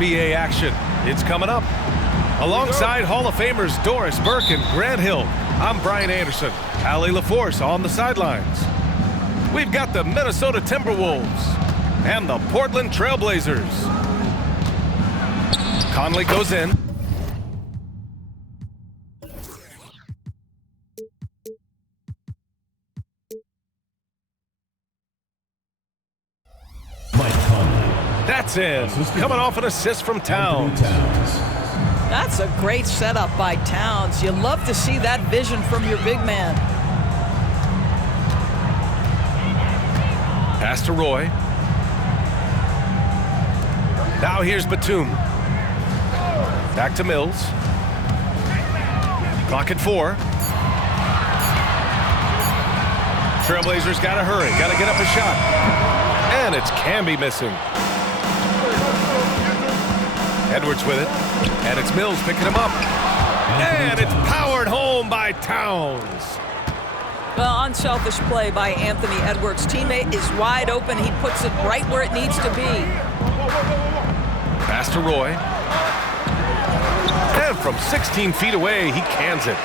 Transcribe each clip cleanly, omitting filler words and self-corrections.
NBA action. It's coming up. Alongside Hall of Famers Doris Burke and Grant Hill, I'm Brian Anderson. Allie LaForce on the sidelines. We've got the Minnesota Timberwolves and the Portland Trailblazers. Conley goes in. That's in. Coming off an assist from Towns. That's a great setup by Towns. You love to see that vision from your big man. Pass to Roy. Now here's Batum. Back to Mills. Clock at 4. Trailblazers got to hurry. Got to get up a shot. And it's Camby missing. Edwards with it. And it's Mills picking him up. And it's powered home by Towns. Well, unselfish play by Anthony Edwards. Teammate is wide open. He puts it right where it needs to be. Pass to Roy. And from 16 feet away, he cans it.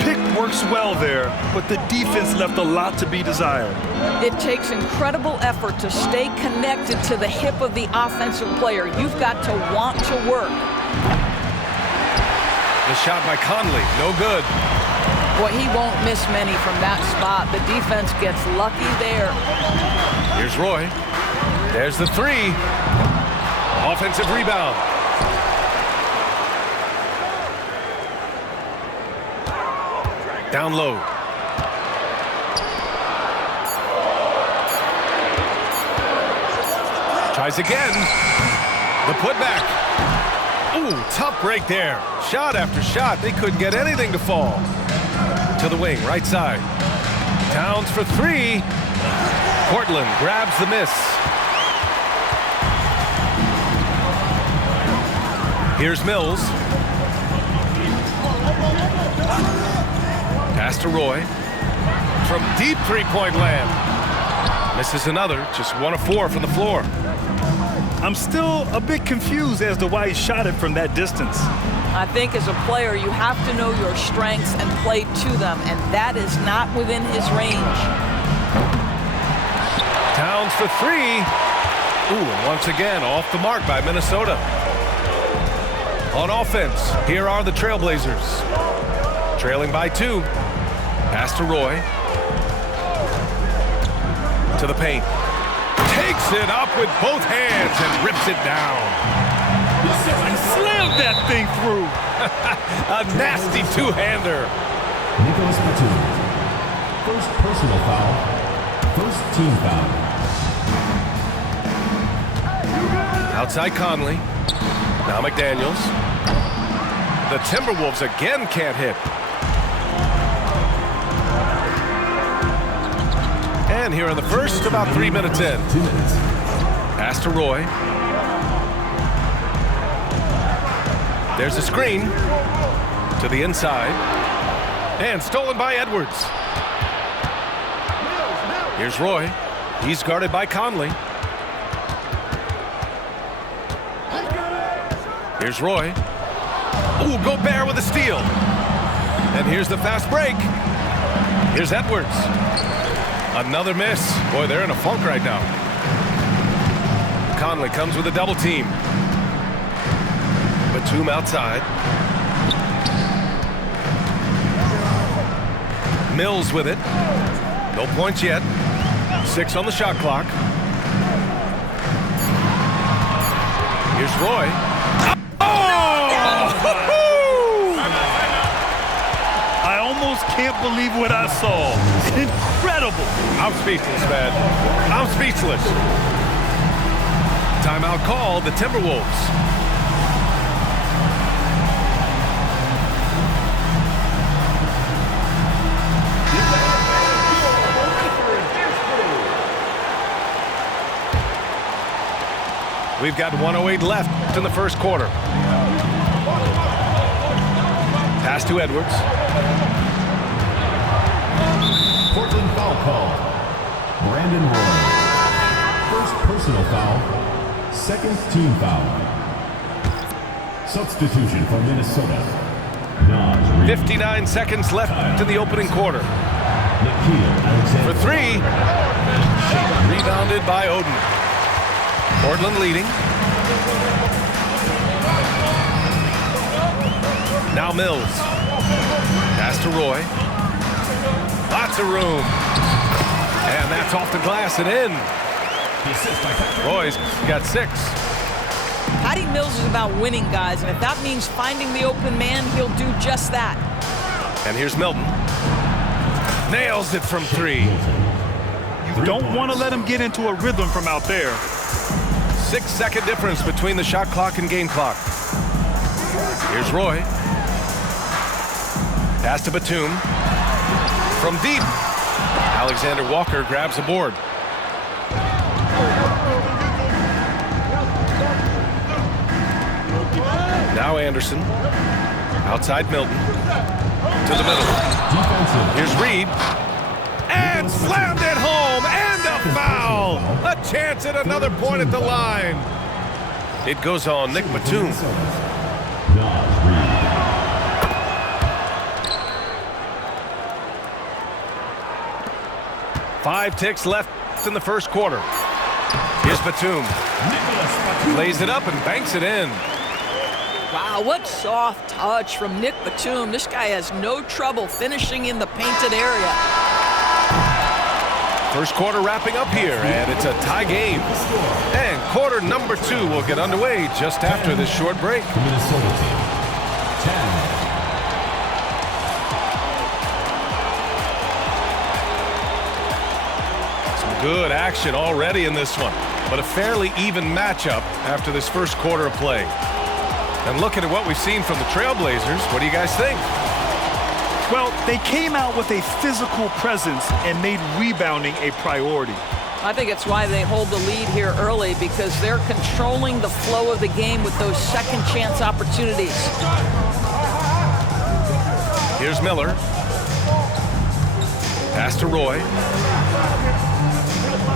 Pick works well there, but the defense left a lot to be desired. It takes incredible effort to stay connected to the hip of the offensive player. You've got to want to work. The shot by Conley, no good. Boy, he won't miss many from that spot. The defense gets lucky there. Here's Roy. There's the 3. Offensive rebound. Down low. Tries again. The putback. Ooh, tough break there. Shot after shot. They couldn't get anything to fall. To the wing, right side. Towns for 3. Portland grabs the miss. Here's Mills. Pass to Roy. From deep three-point land. Misses another, just 1 of 4 from the floor. I'm still a bit confused as to why he shot it from that distance. I think as a player, you have to know your strengths and play to them, and that is not within his range. Towns for 3. Ooh, and once again, off the mark by Minnesota. On offense, here are the Trailblazers. Trailing by 2. Pass to Roy. To the paint. Takes it up with both hands and rips it down. Slammed that thing through. A nasty two-hander. Nicholas Batum. First personal foul. First team foul. Outside Conley. Now McDaniels. The Timberwolves again can't hit. And here in the first, about 3 minutes in. 2 minutes. Pass to Roy. There's a screen to the inside. And stolen by Edwards. Here's Roy. He's guarded by Conley. Here's Roy. Ooh, Gobert with a steal. And here's the fast break. Here's Edwards. Another miss. Boy, they're in a funk right now. Conley comes with a double team. Batum outside. Mills with it. No points yet. 6 on the shot clock. Here's Roy. I almost can't believe what I saw. Incredible. I'm speechless, man. I'm speechless. Timeout called, the Timberwolves. We've got 1:08 left in the first quarter. Pass to Edwards. Portland foul call. Brandon Roy. First personal foul. Second team foul. Substitution for Minnesota. Naj Reed. 59 seconds left in the opening quarter. Nickeil Alexander. For three. Rebounded by Oden. Portland leading. Now Mills. Pass to Roy. Lots of room. And that's off the glass and in. Roy's got 6. Patty Mills is about winning, guys, and if that means finding the open man, he'll do just that. And here's Milton. Nails it from 3. You don't want to let him get into a rhythm from out there. 6-second difference between the shot clock and game clock. Here's Roy. Pass to Batum. From deep. Alexander Walker grabs the board. Now Anderson. Outside Milton. To the middle. Here's Reed. And slammed it home. And a foul. A chance at another point at the line. It goes on Nick Batum. Naj Reed. 5 ticks left in the first quarter. Here's Batum. Lays it up and banks it in. Wow, what soft touch from Nick Batum. This guy has no trouble finishing in the painted area. First quarter wrapping up here, and it's a tie game. And quarter number 2 will get underway just after this short break. Minnesota team. 10. Good action already in this one, but a fairly even matchup after this first quarter of play. And looking at what we've seen from the Trailblazers, what do you guys think? Well, they came out with a physical presence and made rebounding a priority. I think it's why they hold the lead here early, because they're controlling the flow of the game with those second chance opportunities. Here's Miller. Pass to Roy.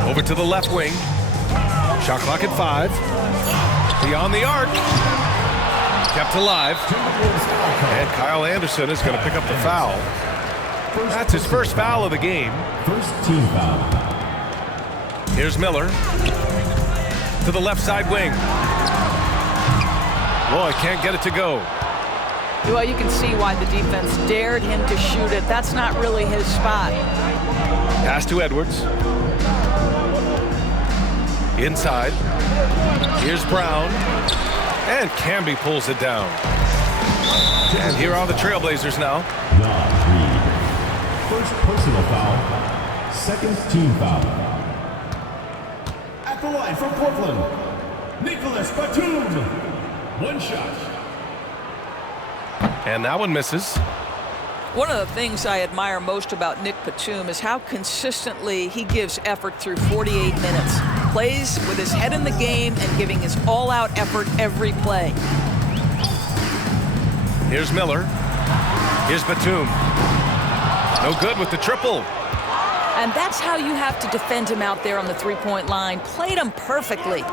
Over to the left wing. Shot clock at 5. Beyond the arc. Kept alive. And Kyle Anderson is going to pick up the foul. That's his first foul of the game. First team foul. Here's Miller. To the left side wing. Roy can't get it to go. Well, you can see why the defense dared him to shoot it. That's not really his spot. Pass to Edwards. Inside. Here's Brown. And Camby pulls it down. And here are the Trailblazers now. Naj Reed. First personal foul. Second team foul. At the line for Portland, Nicholas Batum. One shot. And that one misses. One of the things I admire most about Nick Batum is how consistently he gives effort through 48 minutes. Plays with his head in the game and giving his all-out effort every play. Here's Miller. Here's Batum. No good with the triple. And that's how you have to defend him out there on the three-point line. Played him perfectly.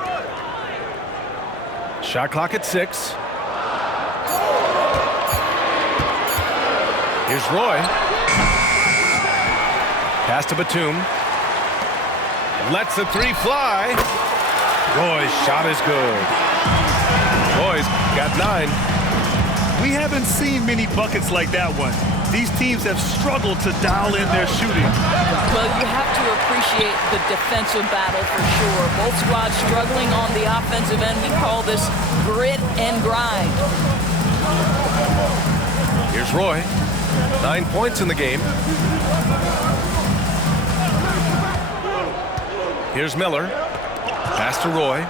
Shot clock at 6. Here's Roy. Pass to Batum. Lets the 3 fly. Roy's shot is good. Roy's got 9. We haven't seen many buckets like that one. These teams have struggled to dial in their shooting. Well, you have to appreciate the defensive battle for sure. Both squads struggling on the offensive end. We call this grit and grind. Here's Roy. 9 points in the game. Here's Miller. Pass to Roy.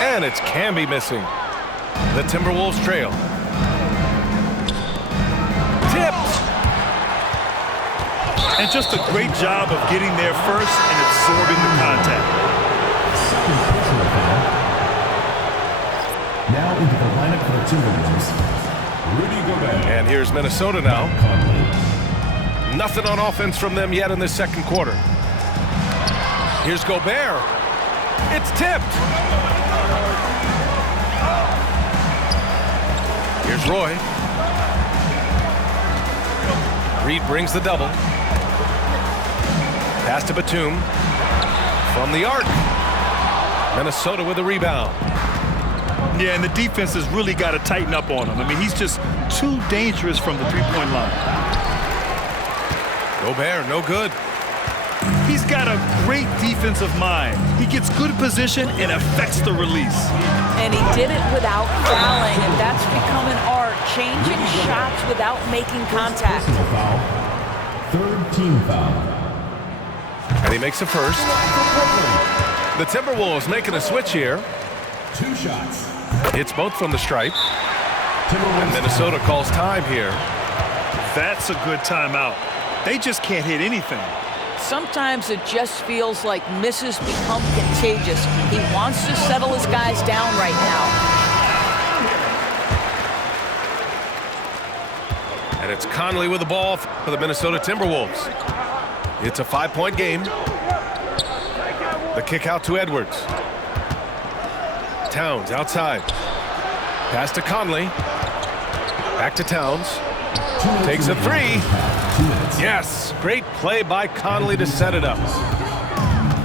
And it's Camby missing. The Timberwolves trail. Tipped. And just a great job of getting there first and absorbing the contact. Second personal foul. Now into the lineup for the Timberwolves, Rudy Gobert. And here's Minnesota now. Conley. Nothing on offense from them yet in this second quarter. Here's Gobert. It's tipped. Here's Roy. Reed brings the double. Pass to Batum. From the arc. Minnesota with a rebound. Yeah, and the defense has really got to tighten up on him. I mean, he's just too dangerous from the three-point line. Gobert, no good. He's got a great defensive mind. He gets good position and affects the release. And he did it without fouling, and that's become an art, changing shots without making contact. Personal foul. Third team foul. And he makes a first. The Timberwolves making a switch here. 2 shots. Hits both from the stripe. And Minnesota calls time here. That's a good timeout. They just can't hit anything. Sometimes it just feels like misses become contagious. He wants to settle his guys down right now. And it's Conley with the ball for the Minnesota Timberwolves. It's a 5-point game. The kick out to Edwards. Towns outside. Pass to Conley. Back to Towns. Takes a three. Yes, great play by Conley to set it up.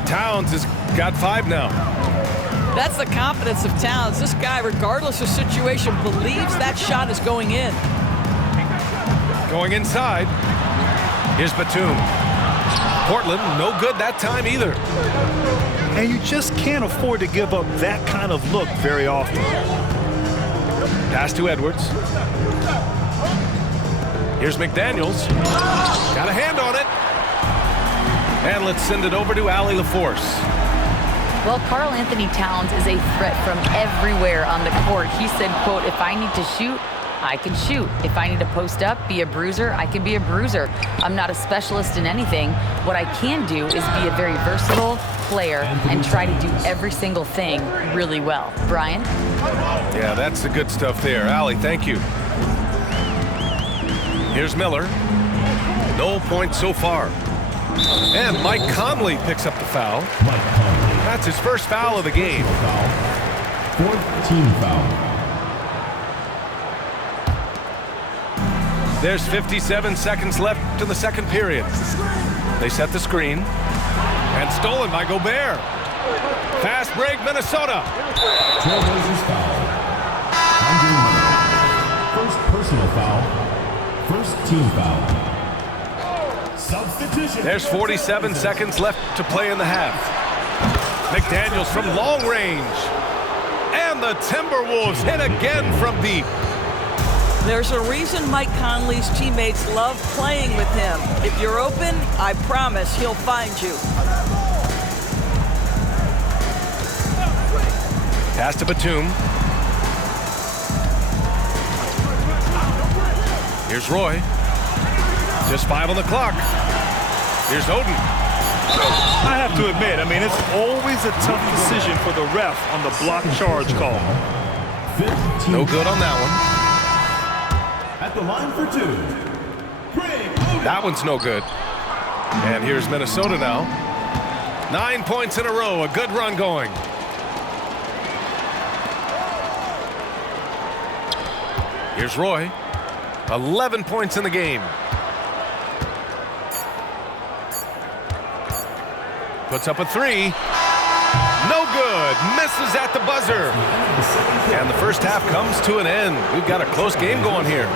Towns has got 5 now. That's the confidence of Towns. This guy, regardless of situation, believes that shot is going in. Going inside. Here's Batum. Portland, no good that time either. And you just can't afford to give up that kind of look very often. Pass to Edwards. Here's McDaniels. Got a hand on it. And let's send it over to Allie LaForce. Well, Karl Anthony Towns is a threat from everywhere on the court. He said, quote, "If I need to shoot, I can shoot. If I need to post up, be a bruiser, I can be a bruiser. I'm not a specialist in anything. What I can do is be a very versatile player and try to do every single thing really well." Brian? Yeah, that's the good stuff there. Allie, thank you. Here's Miller. No points so far. And Mike Conley picks up the foul. Mike Conley. That's his first foul of the game. Foul. Fourth team foul. There's 57 seconds left in the second period. They set the screen. And stolen by Gobert. Fast break, Minnesota. Trailblazers foul. Andre Miller. First personal foul. First team foul. Substitution. There's 47 seconds left to play in the half. McDaniels from long range. And the Timberwolves hit again from deep. There's a reason Mike Conley's teammates love playing with him. If you're open, I promise he'll find you. Pass to Batum. Here's Roy. Just 5 on the clock. Here's Oden. I have to admit, I mean, it's always a tough decision for the ref on the block charge call. No good on that one. At the line for 2. That one's no good. And here's Minnesota now. 9 points in a row. A good run going. Here's Roy. 11 points in the game. Puts up a 3. No good. Misses at the buzzer. And the first half comes to an end. We've got a close game going here.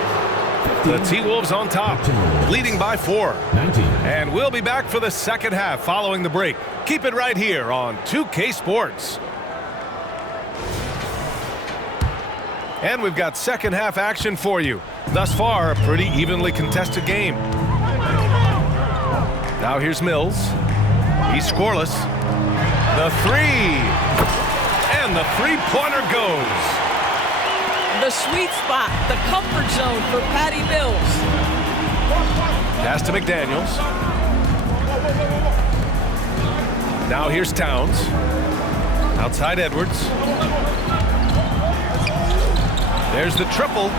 The T-Wolves on top, leading by 4. 19. And we'll be back for the second half following the break. Keep it right here on 2K Sports. And we've got second half action for you. Thus far, a pretty evenly contested game. Now here's Mills. He's scoreless. The 3. And the three-pointer goes. The sweet spot, the comfort zone for Patty Mills. Pass to McDaniels. Now here's Towns. Outside Edwards. There's the triple.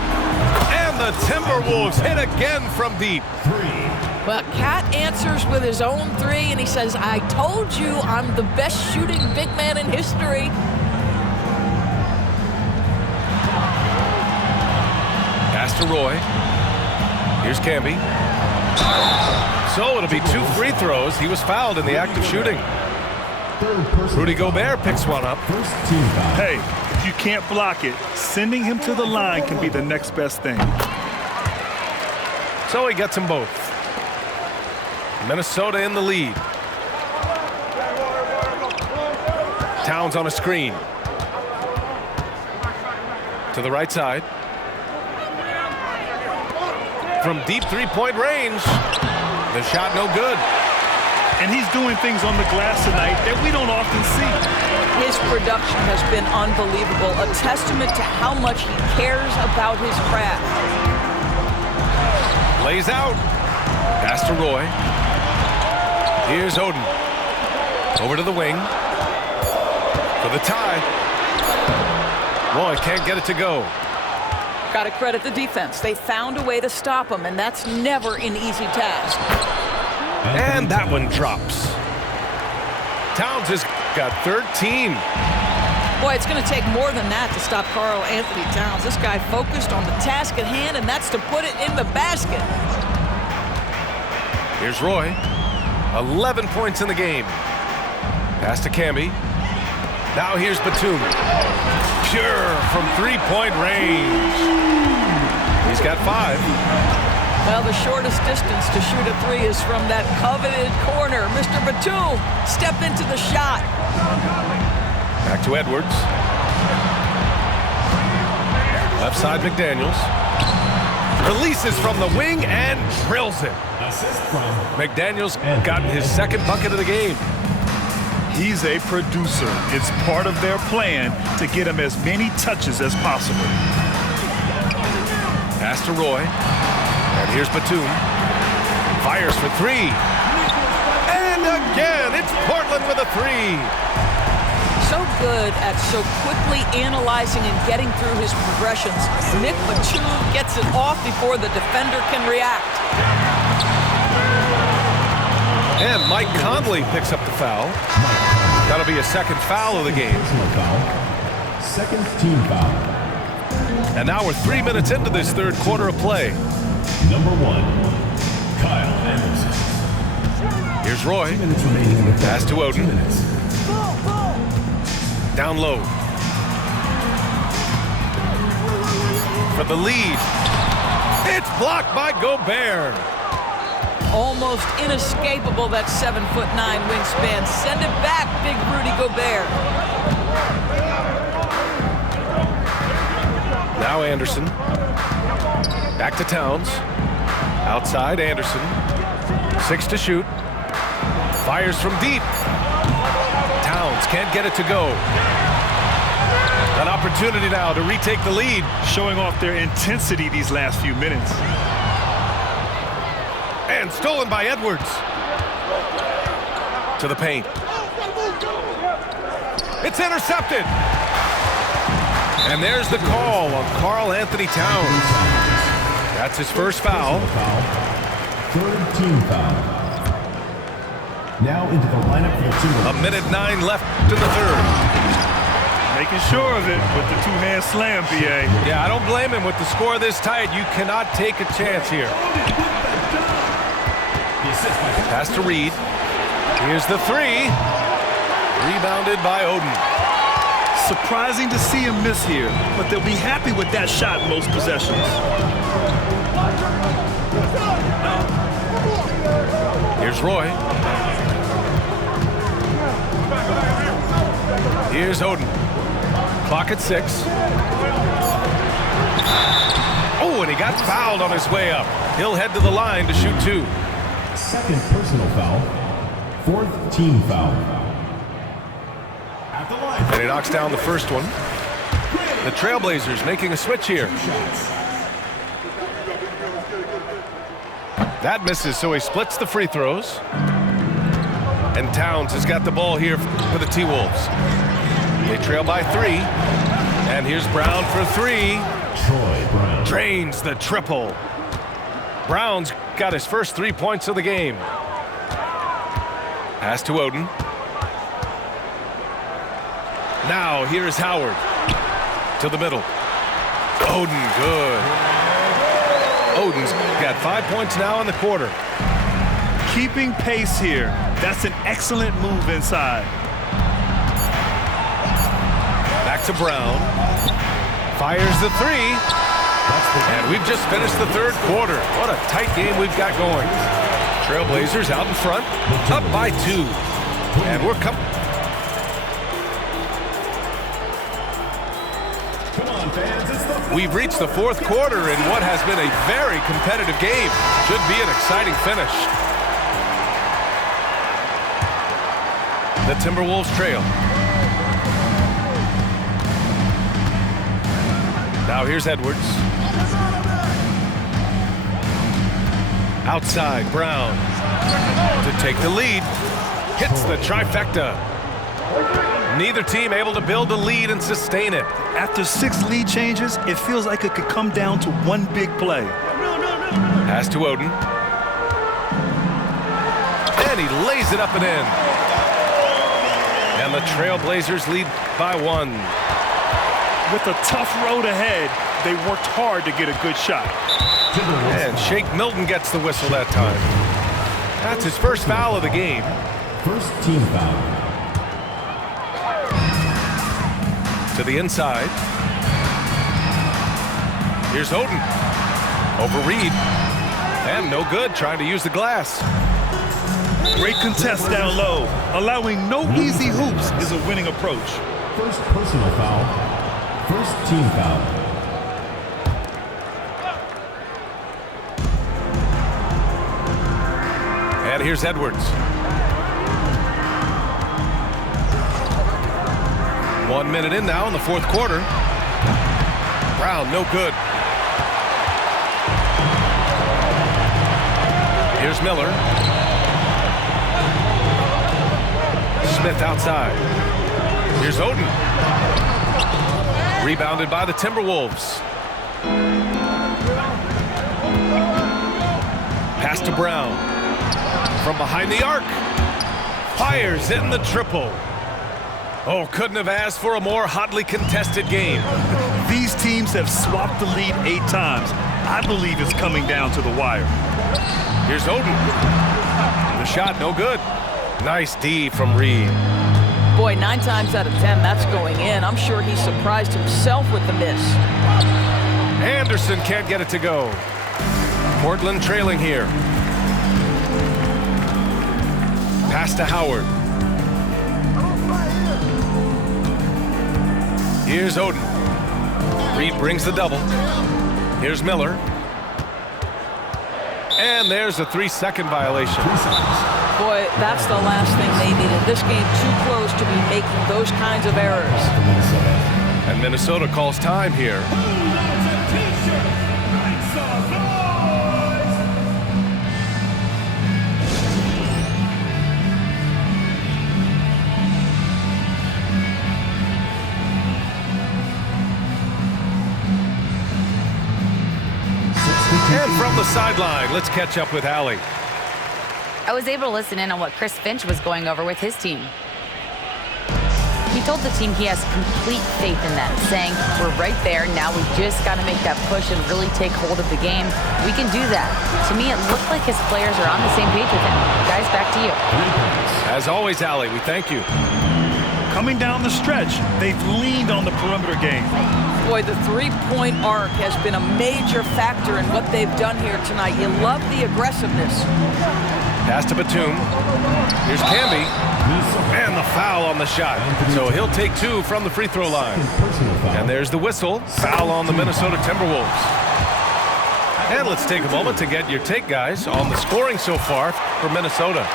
And the Timberwolves hit again from deep. 3. Well, Cat answers with his own three, and he says, I told you I'm the best shooting big man in history. Pass to Roy. Here's Camby. So it'll be 2 free throws. He was fouled in the act of shooting. Rudy Gobert picks one up. First team foul. Hey, if you can't block it, sending him to the line can be the next best thing. So he gets them both. Minnesota in the lead. Towns on a screen. To the right side. From deep three-point range. The shot no good. And he's doing things on the glass tonight that we don't often see. His production has been unbelievable, a testament to how much he cares about his craft. Lays out. Pass to Roy. Here's Oden. Over to the wing. For the tie. Roy can't get it to go. Got to credit the defense. They found a way to stop him, and that's never an easy task. And that one drops. Towns has got 13. Boy, it's going to take more than that to stop Karl Anthony Towns. This guy focused on the task at hand, and that's to put it in the basket. Here's Roy. 11 points in the game. Pass to Camby. Now here's Batum. Pure from three-point range. He's got 5. Well, the shortest distance to shoot a 3 is from that coveted corner. Mr. Batum, step into the shot. Back to Edwards. Left side McDaniels. Releases from the wing and drills it. Assist from McDaniels got his second bucket of the game. He's a producer. It's part of their plan to get him as many touches as possible. Pass to Roy. And here's Batum. Fires for 3. And again, it's Portland with a 3. So good at so quickly analyzing and getting through his progressions. Nick Batum gets it off before the defender can react. And Mike Conley picks up the foul. That'll be a second foul of the game. personal foul. Second team foul. And now we're 3 minutes into this third quarter of play. Number 1, Kyle Anderson. Here's Roy. 2 minutes remaining in the Pass to 2 Oden. minutes. Down low. For the lead. It's blocked by Gobert. Almost inescapable, that 7'9" wingspan. Send it back, big Rudy Gobert. Now Anderson. Back to Towns. Outside Anderson. 6 to shoot. Fires from deep. Towns can't get it to go. An opportunity now to retake the lead. Showing off their intensity these last few minutes. And stolen by Edwards. To the paint. It's intercepted. And there's the call on Karl Anthony Towns. That's his first foul. Third team foul. Now into the lineup for the 2 A minute 9 left in the third. Making sure of it with the two-hand slam, BA. Yeah, I don't blame him with the score this tight. You cannot take a chance here. Pass to Reed. Here's the 3. Rebounded by Oden. Surprising to see him miss here, but they'll be happy with that shot most possessions. Here's Roy. Here's Oden. Clock at 6. Oh, and he got fouled on his way up. He'll head to the line to shoot 2. Second personal foul. Fourth team foul. At the line. And he knocks down the first one. The Trailblazers making a switch here. That misses, so he splits the free throws. And Towns has got the ball here for the T-Wolves. They trail by 3. And here's Brown for 3. Troy Brown. Drains the triple. Brown's got his first 3 points of the game. Pass to Oden. Now here's Howard. To the middle. Oden, good. Oden's got 5 points now in the quarter. Keeping pace here. That's an excellent move inside. Back to Brown. Fires the three. And we've just finished the third quarter. What a tight game we've got going. Trailblazers out in front, up by 2. And we're coming. We've reached the fourth quarter in what has been a very competitive game. Should be an exciting finish. The Timberwolves trail. Now here's Edwards. Outside, Brown to take the lead. Hits the trifecta. Neither team able to build a lead and sustain it. After 6 lead changes, it feels like it could come down to one big play. Pass to Oden. And he lays it up and in. And the Trailblazers lead by 1. With a tough road ahead, they worked hard to get a good shot. And Shake Milton gets the whistle that time. That's his first foul of the game. First team foul. To the inside. Here's Oden. Over Reed. And no good, trying to use the glass. Great contest down low. Allowing no easy hoops is a winning approach. First personal foul. First team foul. And here's Edwards. 1 minute in now in the fourth quarter. Brown, no good. Here's Miller. Smith outside. Here's Oden. Rebounded by the Timberwolves. Pass to Brown. From behind the arc. Fires in the triple. Oh, couldn't have asked for a more hotly contested game. These teams have swapped the lead 8 times. I believe it's coming down to the wire. Here's Oden. The shot, no good. Nice D from Reed. Boy, 9 times out of 10, that's going in. I'm sure he surprised himself with the miss. Anderson can't get it to go. Portland trailing here. Pass to Howard. Here's Oden. Reed brings the double. Here's Miller. And there's a 3-second violation. Boy, that's the last thing they needed. This game too close to be making those kinds of errors. And Minnesota calls time here. And from the sideline, let's catch up with Allie. I was able to listen in on what Chris Finch was going over with his team. He told the team he has complete faith in them, saying, we're right there, now we just got to make that push and really take hold of the game. We can do that. To me, it looked like his players are on the same page with him. Guys, back to you. As always, Allie, we thank you. Coming down the stretch, they've leaned on the perimeter game. Boy, the three-point arc has been a major factor in what they've done here tonight. You love the aggressiveness. Pass to Batum. Here's Camby. And the foul on the shot. So he'll take 2 from the free throw line. And there's the whistle. Foul on the Minnesota Timberwolves. And let's take a moment to get your take, guys, on the scoring so far for Minnesota.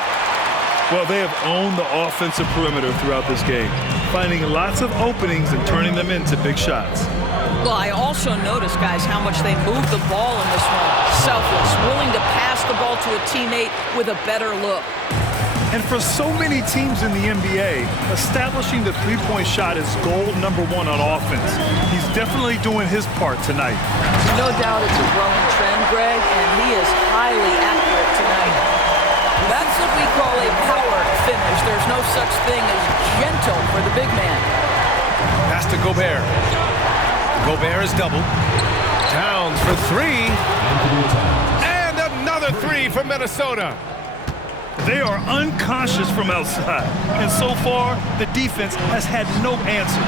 Well, they have owned the offensive perimeter throughout this game, finding lots of openings and turning them into big shots. Well, I also noticed, guys, how much they moved the ball in this one. Selfless, willing to pass the ball to a teammate with a better look. And for so many teams in the NBA, establishing the three-point shot is goal number one on offense. He's definitely doing his part tonight. No doubt it's a growing trend, Greg, and he is highly accurate tonight. That's what we call a power finish. There's no such thing as gentle for the big man. Pass to Gobert. Gobert is doubled. Towns for three. And another three for Minnesota. They are unconscious from outside, and so far, the defense has had no answer.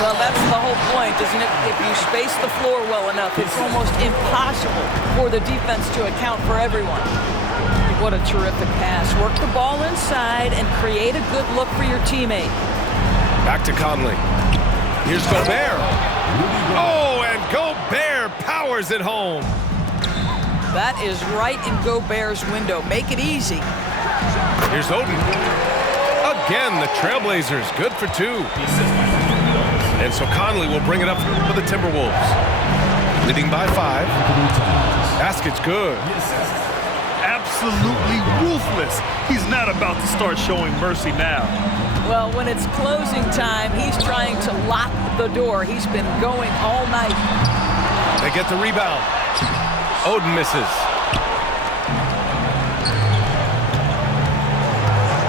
Well, that's the whole point, isn't it? If you space the floor well enough, it's almost impossible for the defense to account for everyone. What a terrific pass. Work the ball inside and create a good look for your teammate. Back to Conley. Here's Gobert. Oh, and Gobert powers it home. That is right in Gobert's window. Make it easy. Here's Oden. Again, the Trailblazers, good for two. And so Conley will bring it up for the Timberwolves. Leading by 5. Basket's good. Absolutely ruthless. He's not about to start showing mercy now. Well, when it's closing time, he's trying to lock the door. He's been going all night. They get the rebound. Oden misses.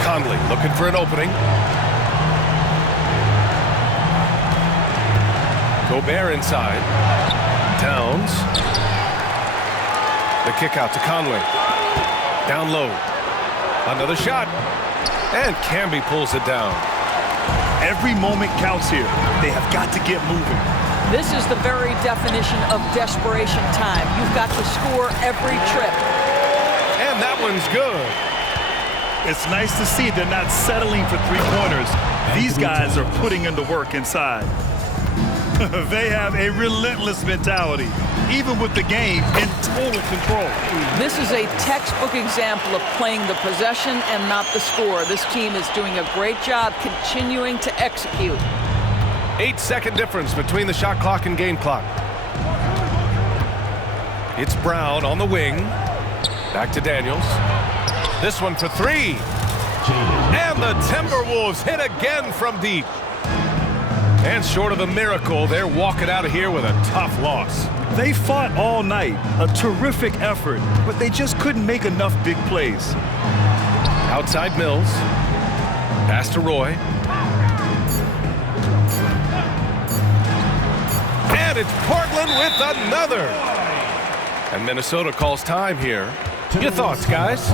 Conley looking for an opening. Gobert inside. Towns. The kick out to Conley. Down low. Another shot. And Camby pulls it down. Every moment counts here. They have got to get moving. This is the very definition of desperation time. You've got to score every trip. And that one's good. It's nice to see they're not settling for three-pointers. These guys are putting in the work inside. They have a relentless mentality, even with the game in total control. This is a textbook example of playing the possession and not the score. This team is doing a great job continuing to execute. 8-second difference between the shot clock and game clock. It's Brown on the wing. Back to Daniels. This one for three. And the Timberwolves hit again from deep. And short of a miracle, they're walking out of here with a tough loss. They fought all night, a terrific effort, but they just couldn't make enough big plays. Outside Mills. Pass to Roy. And it's Portland with another. And Minnesota calls time here. Your thoughts, guys?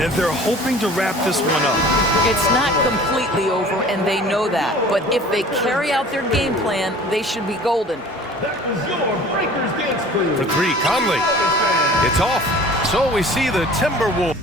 And they're hoping to wrap this one up. It's not completely over, and they know that. But if they carry out their game plan, they should be golden. For three, Conley. It's off. So we see the Timberwolves.